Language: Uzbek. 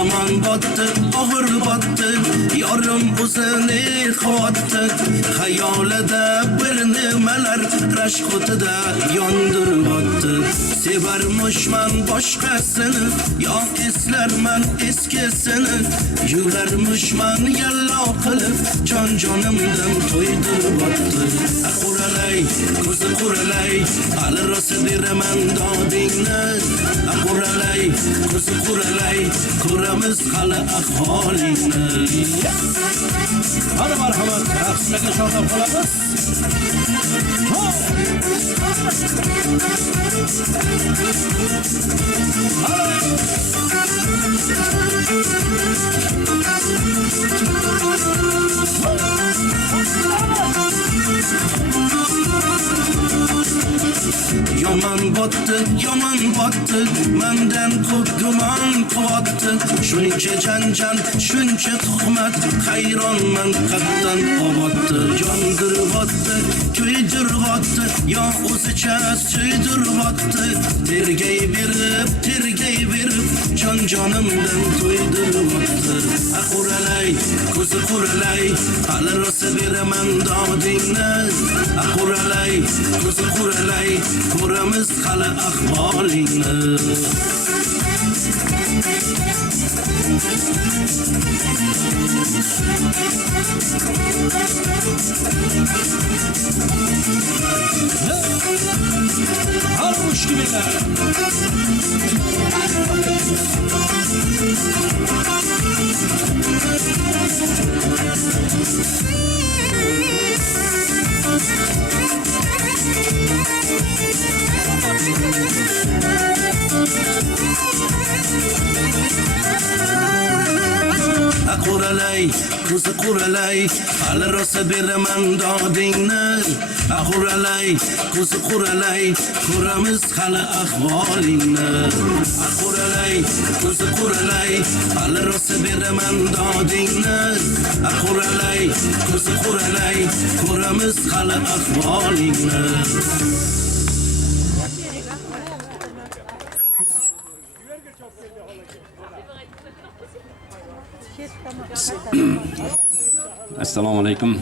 Yaman battı, ağır battı, yarım uzun ikhvattı. Hayalede bir nimeler, reşkutida yandır battı. Severmişmen başkasını, ya eslermen eskisini. Yülermişmen yalla kılıp, can canımdan toydur battı. Kuralay, kuzu kuralay, alırası diremen dadini. Kuralay, kuzu kuralay, kuramız halı ahalini. Hadi marhamat, aksmeke şorta kolamız. Yaman battı, menden ko'p duman quvvatdi. Shuncha janjal, shuncha tuhmat, hayronman qatdan oboddi. Yondirvatdi, kuydirvatdi, yo o'zicha suydirvatdi. Tergay berib, jonimdan to'ydirvatdi. Quralay, ko'zi quralay, hali rosa beraman dodingni. Quralay, ko'zi quralay, ko'ramiz hali ahvolingni. Almış gibiler. Quralay, ko'zi quralay, hali rosa beraman dodingni. Quralay, ko'zi quralay, ko'ramiz hali ahvolingni. Quralay, ko'zi quralay, hali rosa beraman dodingni. Quralay, ko'zi quralay, ko'ramiz hali ahvolingni. Assalomu alaykum.